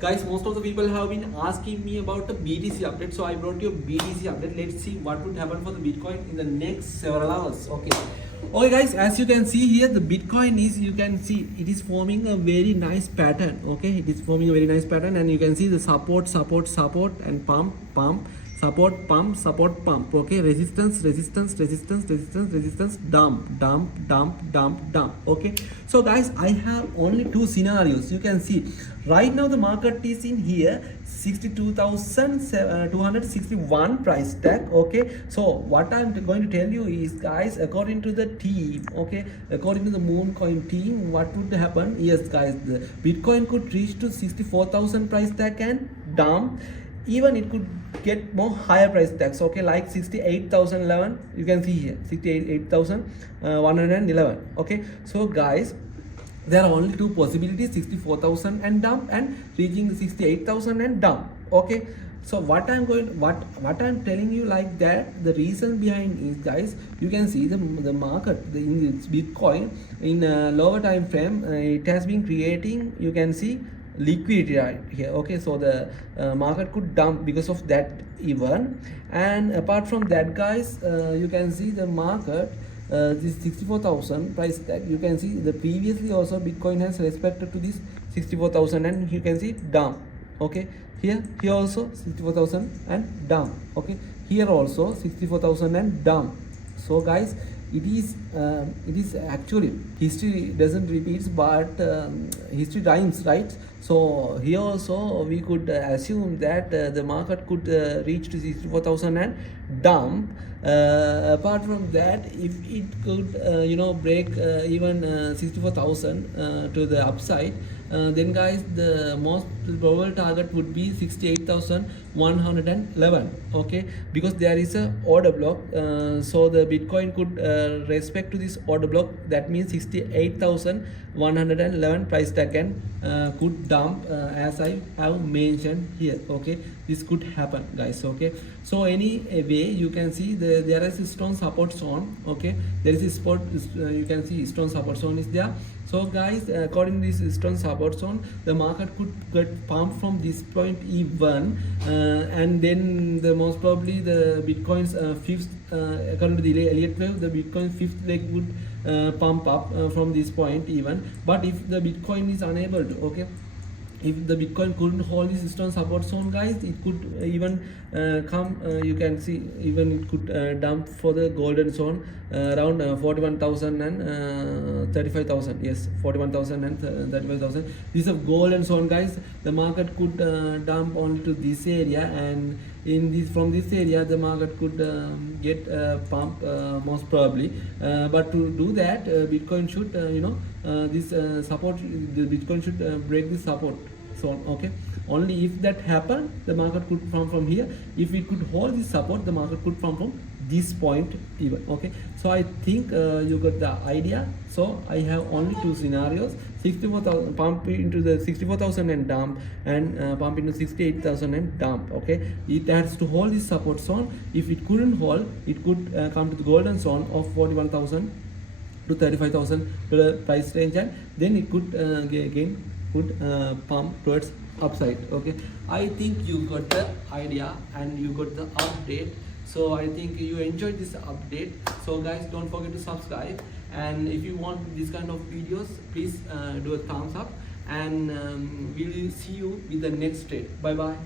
Guys, most of the people have been asking me about the BTC update, so I brought you a BTC update. Let's see what would happen for the Bitcoin in the next several hours. Okay guys, as you can see here, the Bitcoin is, you can see it is forming a very nice pattern. Okay, it is forming a very nice pattern, and you can see the support and pump, support, pump. Okay, resistance, dump. Okay, so guys, I have only two scenarios. You can see right now the market is in here 62,261 price tag. Okay, so what I'm going to tell you is, guys, according to the team, okay, according to the Mooncoin team, what would happen? Yes guys, the Bitcoin could reach to 64,000 price tag and dump. Even it could get more higher price tags, okay, like 68,011. You can see here 68,111. Okay, so guys, there are only two possibilities: 64,000 and dump, and reaching 68,000 and dump. Okay, so what I'm telling you like that, the reason behind is, guys, you can see the market in its Bitcoin in a lower time frame, it has been creating, you can see, liquidity right here. Okay, so the market could dump because of that even. And apart from that, guys, you can see the market, this 64,000 price tag, you can see the previously also Bitcoin has respected to this 64,000, and you can see dump. Okay, here also 64,000 and dump. Okay, here also 64,000 and dump. So guys, it is actually, history doesn't repeats, but history rhymes, right? So here also we could assume that the market could reach to 64,000 and dump. Apart from that, if it could break even 64,000 to the upside, then guys, the most probable target would be 68,111. Okay, because there is a order block, so the Bitcoin could respect to this order block. That means 68,111 price tag and could dump, as I have mentioned here. Okay, this could happen, guys. Okay, so anyway, you can see there is a strong support zone. Okay, there is a spot, you can see strong support zone is there. So guys, according to this strong support zone, the market could get pumped from this point even, and then the most probably the Bitcoin's fifth, according to the Elliott wave, the Bitcoin fifth leg would pump up from this point even. But if the Bitcoin is unable to, okay, if the Bitcoin couldn't hold this strong support zone, guys, it could even come, you can see, even it could dump for the golden zone around 41,000 and 35,000. Yes, 41,000 and 35,000. This is a golden zone, guys. The market could dump only to this area, and in this, from this area, the market could get pump most probably. But to do that, Bitcoin should this support, the Bitcoin should break this support zone. Okay, only if that happen, the market could from here. If it could hold this support, the market could from this point even. Okay, so I think you got the idea. So I have only two scenarios: 64,000 pump into the 64,000 and dump, and pump into 68,000 and dump. Okay, it has to hold this support zone. If it couldn't hold, it could come to the golden zone of 41,000 to 35,000 price range, and then it could pump towards upside. Okay, I think you got the idea and you got the update. So I think you enjoyed this update. So guys, don't forget to subscribe, and if you want this kind of videos, please do a thumbs up, and we'll see you with the next trade. Bye bye.